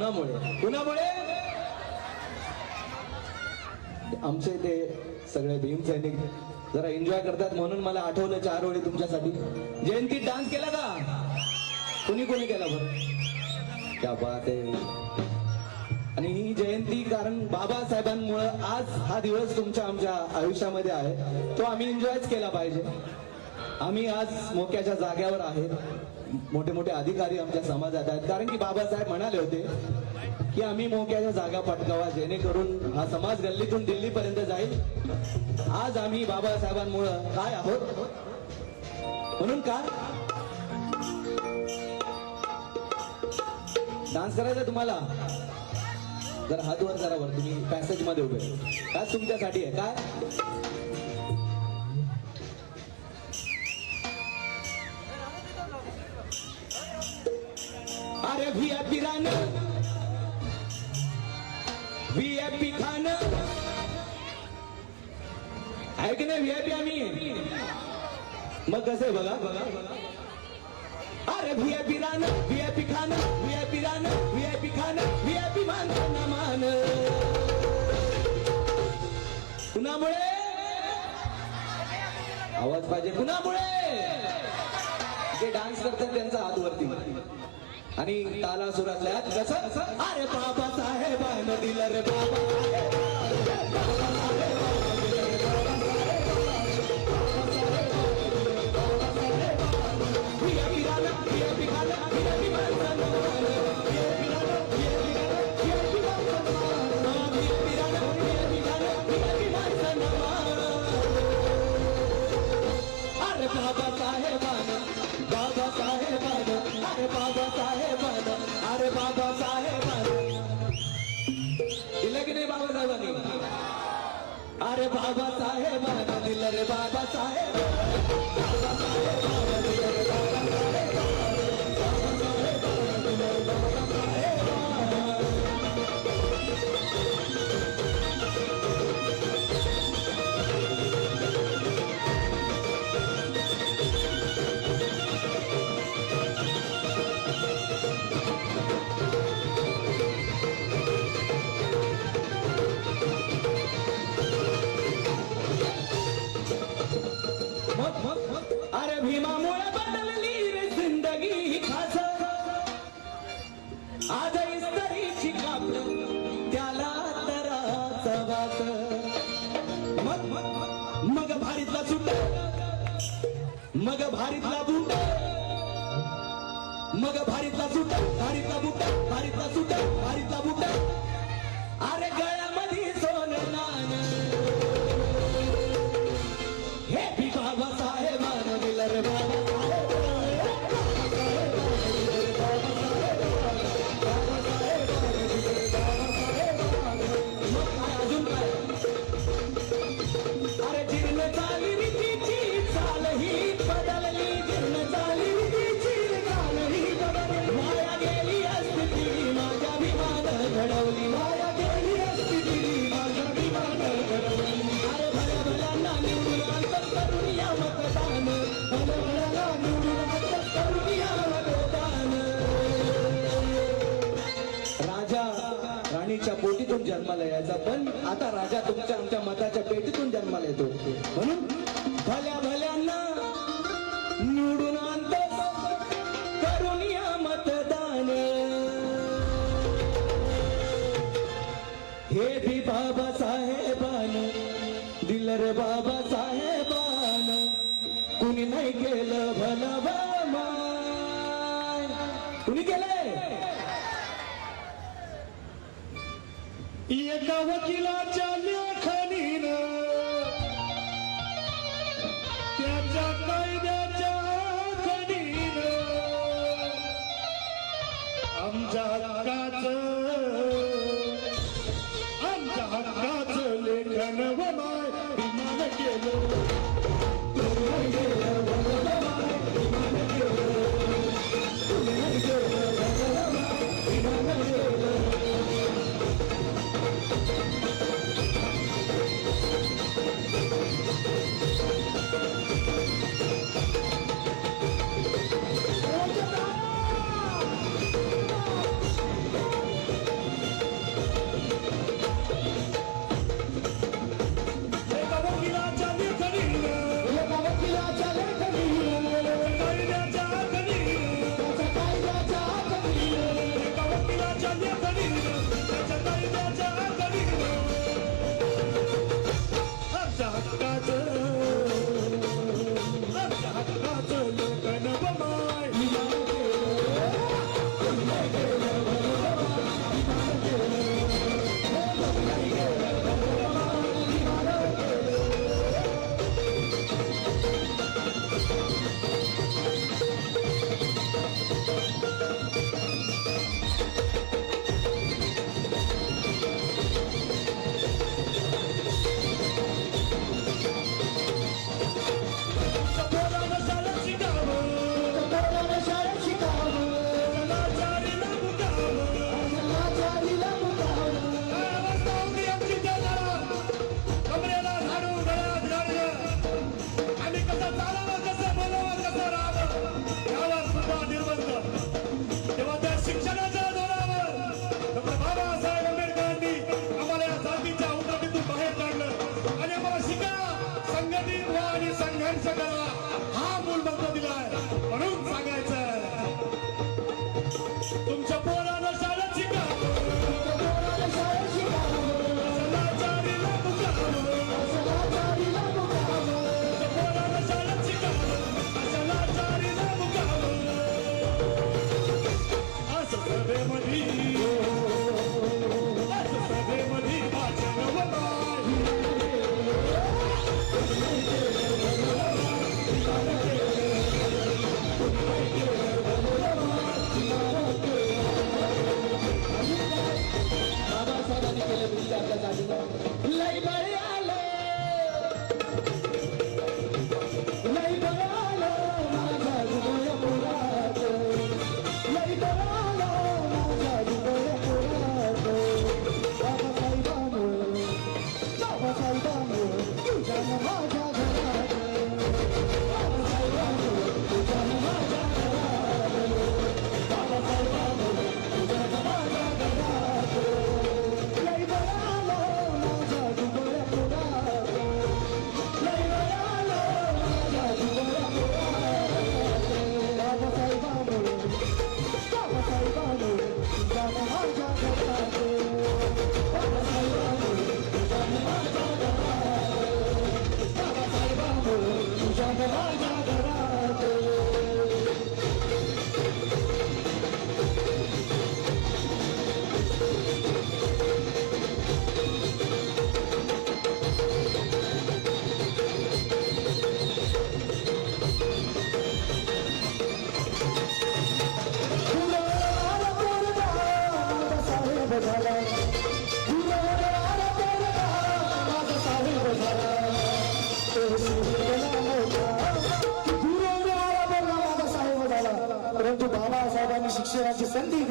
कुणामुळे? कुणामुळे? आमचे ते सगळे भीम सैनिक जरा एन्जॉय करतात म्हणून मला आठवलं चार वेळी तुमच्यासाठी. जयंती डान्स केला का? कुणी कोणी केला बरं? क्या बात आहे. आणि ही जयंती कारण बाबासाहेबांमुळं आज हा दिवस तुमच्या आमच्या आयुष्यामध्ये आहे. तो आम्ही एन्जॉयच केला पाहिजे. आम्ही आज मोक्याच्या जाग्यावर आहेत मोठे मोठे अधिकारी आमच्या समाजात आहेत. कारण की बाबासाहेब म्हणाले होते की आम्ही मोक्याच्या जागा पटकावा जेणेकरून हा समाज गल्लीतून दिल्लीपर्यंत जाईल. आज आम्ही बाबासाहेबांमुळं काय आहोत? म्हणून काय डान्स करायचा तुम्हाला? जर हात वर जरा वर तुम्ही पॅसेजमध्ये उभे. काय तुमच्यासाठी आहे. काय व्हीआयपी राहणं व्हीआयपी खाणं आहे की नाही व्हीआयपी आम्ही? मग कसं आहे बघा. अरे व्हीआयपी राहणं व्हीआयपी खाणं व्हीआयपी राहणं व्हीआयपी खाणं व्हीआयपी मानताना मान. कुणामुळे आवाज पाहिजे. कुणामुळे जे डान्स करतात त्यांचा हात वरती. आणि ताला सुरातल्या कसं अरे बाबा साहेब दिलं रे बाबा. बाबासाहेबांना अरे बाबासाहेबांना दिलं की नाही अरे बाबासाहेबांना दिलं रे बाबासाहेब बाबासाहेबांना दिलं रे बाबा राजा राणीच्या पोटीतून जन्माला यायचा. पण आता राजा तुमच्या आमच्या मताच्या पेटीतून जन्माला येतो. म्हणून भल्या भल्यांना निवडून आणतो. करून या मतदान. हे भी बाबासाहेबान दिल रे बाबासाहेबान कुणी नाही केलं भलं बाबा कुणी केलंय? एका वकिलाच्या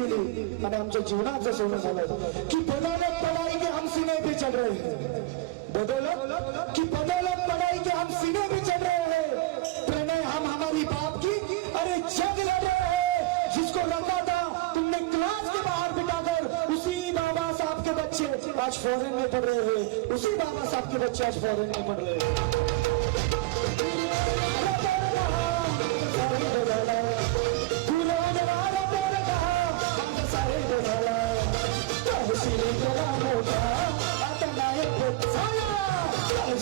दिली आणि आमच्या जीवनाचं सोनं झालं की बदौलत पढ़ाई के हम सीने पे चढ़ रहे हैं। बदौलत की बदौलत पढ़ाई के हम सीने पे चढ़ रहे हैं। प्रणय, हम हमारी बाप की अरे जग लड़ रहे हैं, जिसको रखा था तुमने क्लास के बाहर बिठाकर उसी बाबा साहब के बच्चे आज फॉरेन में पढ़ रहे हैं। उसी बाबा साहब के बच्चे आज फॉरेन में पढ़ रहे हैं।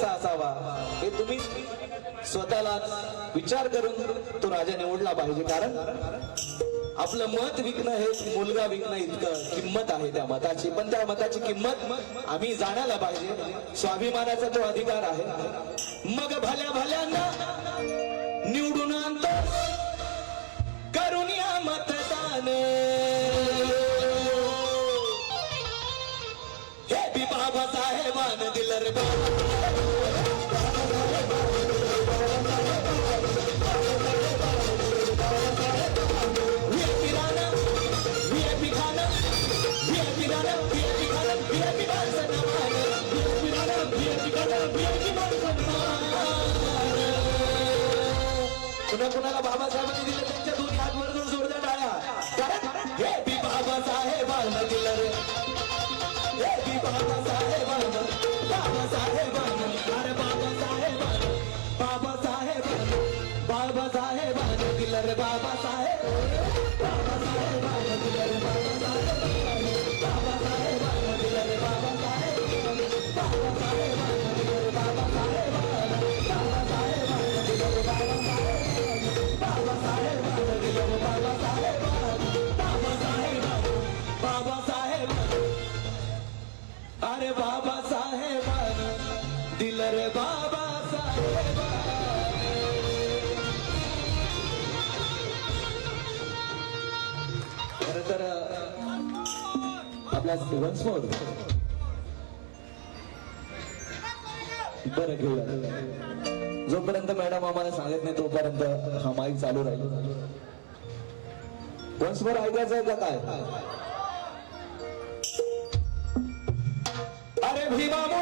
कसा असावा हे तुम्ही स्वतःला विचार करून तो राजा निवडला पाहिजे. कारण आपलं मत विकणं हे मुलगा विकणं इतकं किंमत आहे त्या मताची. पण त्या मताची किंमत आम्ही जाणायला पाहिजे. स्वाभिमानाचा तो अधिकार आहे. मग भल्या भल्यांना निवडून आणतो कुणा तर आपल्या वन्स मोर बरं घेऊया जोपर्यंत मॅडम आम्हाला सांगत नाही तोपर्यंत हा माईक चालू राहील. वन्स मोर ऐकायचं आहे का काय? अरे भीमामुळे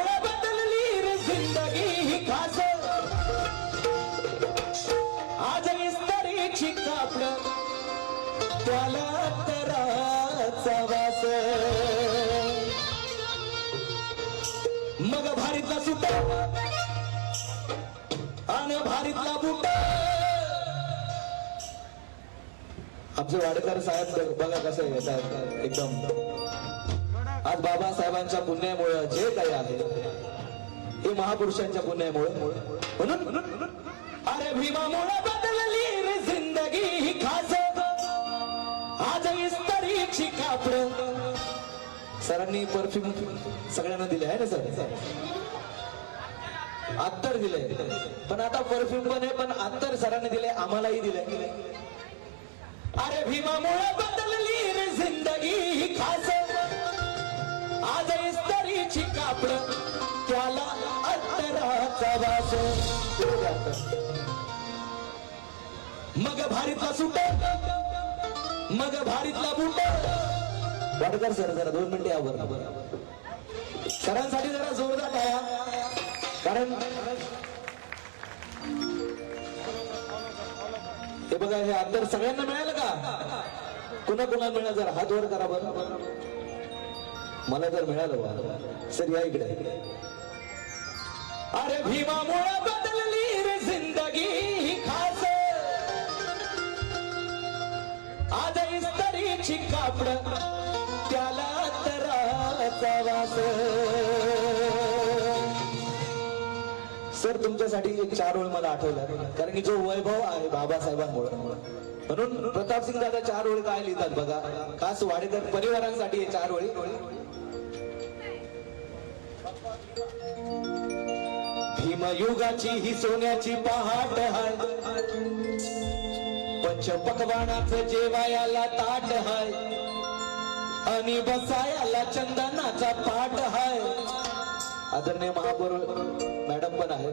वास मग भारीतला सुट आणि भारीतला बुट आमचे वाडेकर साहेब बघा कसे येतात एकदम। आज बाबासाहेबांच्या पुण्यामुळे जे काही आहे हे महापुरुषांच्या पुण्यामुळे। म्हणून अरे भीमा मुळे बदलली रे जिंदगी ही खास। आज इस्तरीची कापड. सरांनी परफ्यूम सगळ्यांना दिले आहे ना सर? अत्तर दिले. पण आता परफ्यूम पण आहे पण अत्तर सरांनी दिले आम्हालाही दिले. अरे भीमामुळे बदलली रे जिंदगी ही खास. आज इस्तरीची कापड त्याला अत्तराचा वास. मग भारीतला सुट. मग भारीतला बुंड. वाटकर सर जरा दोन मिनिटे यावर. सरांसाठी जरा जोरदार टाळ्या कारण हे बघा हे अंतर सगळ्यांना मिळालं का? कुणा कुणा मिळालं? जर हात वर करा बरं. मला जर मिळालं बा. सर या इकडे. अरे भीमामुळे बदलली रे जिंदगी. ही आज इस्तरीची कापड त्याला तराचा वास. सर तुमच्यासाठी एक चार ओळ मला आठवलं. कारण की जो वैभव आहे बाबासाहेबांमुळे. म्हणून प्रताप सिंग दादा चार ओळी काय लिहितात बघा. खास वाडेकर परिवारांसाठी हे चार ओळी. भीमयुगाची ही सोन्याची पहाट हाय पंच पकवानाचं जेवायाला ताट हाय. आणि बसायाला चंदनाचा पाठ हाय. आदरणीय महापौर मॅडम पण आहे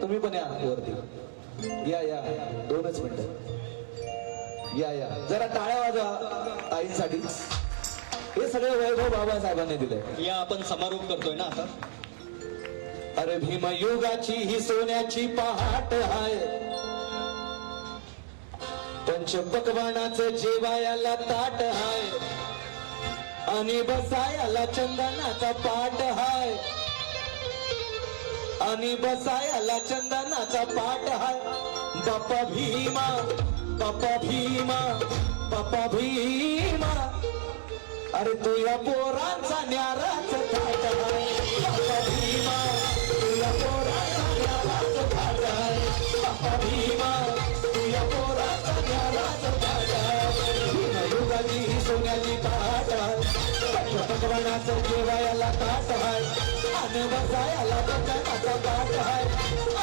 तुम्ही पण या वरती. या या. दोनच मिनिटं. या या. जरा टाळ्या वाजवा ताईंसाठी. हे सगळे वैभव बाबासाहेबांनी दिले. या आपण समारोप करतोय ना आता. अरे भीमयुगाची ही सोन्याची पहाट हाय. त्यांच्या पंचपकवानाचं जेवायाला ताट हाय. आणि बसायाला चंदनाचा पाठ हाय. आणि बसायाला चंदनाचा पाठ हाय. बाप्पा भीमा बाप्पा भीमा बाप्पा भीमा. अरे तुया पोरांचा न्याराच ताट हाय. बाप्पा भीमा तुया पोरांचा न्याराच ताट हाय. बाप्पा भीमा. ताट हाय पकवानाचं जेवायला ताट हाय अन बसायाला चंदनाचा पाठ हाय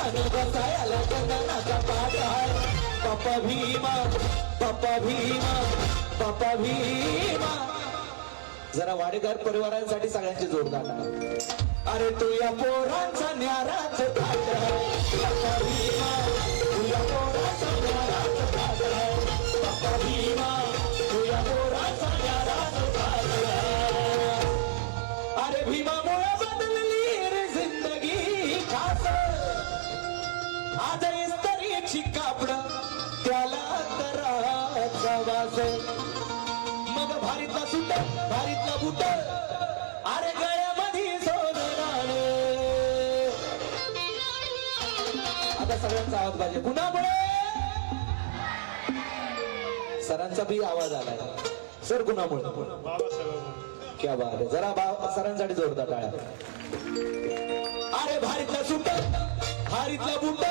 अन बसायाला चंदनाचा पाठ हाय बाप्पा भीमा बाप्पा भीमा बाप्पा भीमा जरा वाडेकर परिवारांसाठी सगळ्यांची जोरदार टाळ्या. अरे तू या पोरांचा न्याराच ताट आहे. भारीतला बुट. अरे गळ्यामध्ये सोनं आता सगळ्यांचा आवाज पाहिजे. कुणामुळे सरांचा बी आवाज आलाय. सर कुणामुळे क्या बात आहे. जरा बा सरांसाठी जोरदार टाळ्या. अरे भारीतला सुट. भारीतला बुट.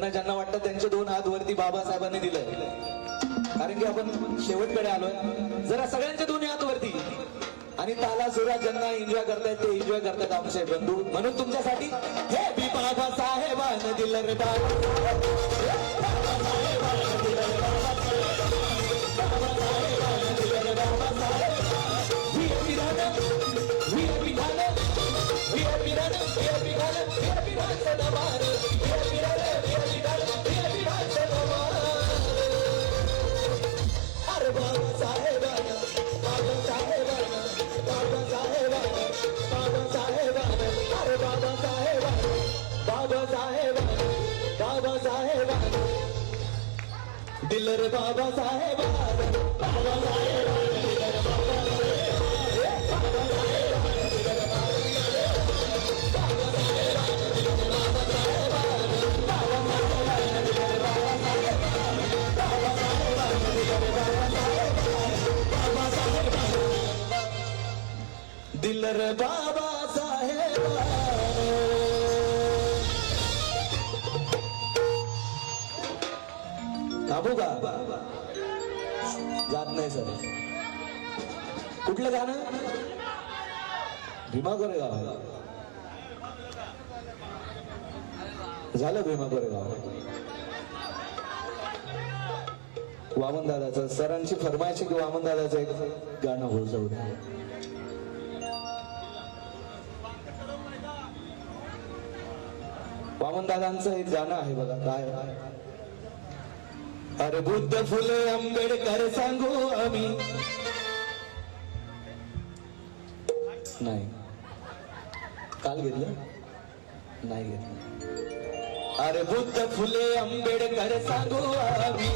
ज्यांना ज्यांना वाटतं त्यांचे दोन हात वरती बाबासाहेबांनी दिले कारण की आपण शेवटकडे आलोय जरा सगळ्यांच्या दोन्ही हात वरती आणि ताला सुरा ज्यांना एन्जॉय करतायत ते एन्जॉय करतात आमचे बंधू म्हणून तुमच्यासाठी हे बी बाबासाहेबांना दिलं रे बाबा दिलर बाबा साहेब. थांबू का? जात नाही सर. कुठलं गाणं? भीमा कोरेगाव झालं भीमा कोरेगाव वामन दादाचं सरांची फरमायची की वामन दादाचं एक गाणं होऊ जाऊ वामनदादांचं एक गाणं आहे बघा काय? अरे बुद्ध फुले आंबेडकर सांगू आम्ही. नाही. काल घेतलं? नाही घेतलं. अरे बुद्ध फुले आंबेडकर सांगू आम्ही.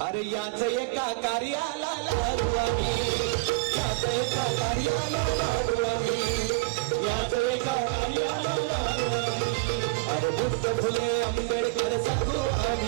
अरे याच एका कार्याला लागू आम्ही. याच एका कार्याला लागू आम्ही. याच एका कार्याला बुद्ध फुले आंबेडकर सांगू आम्ही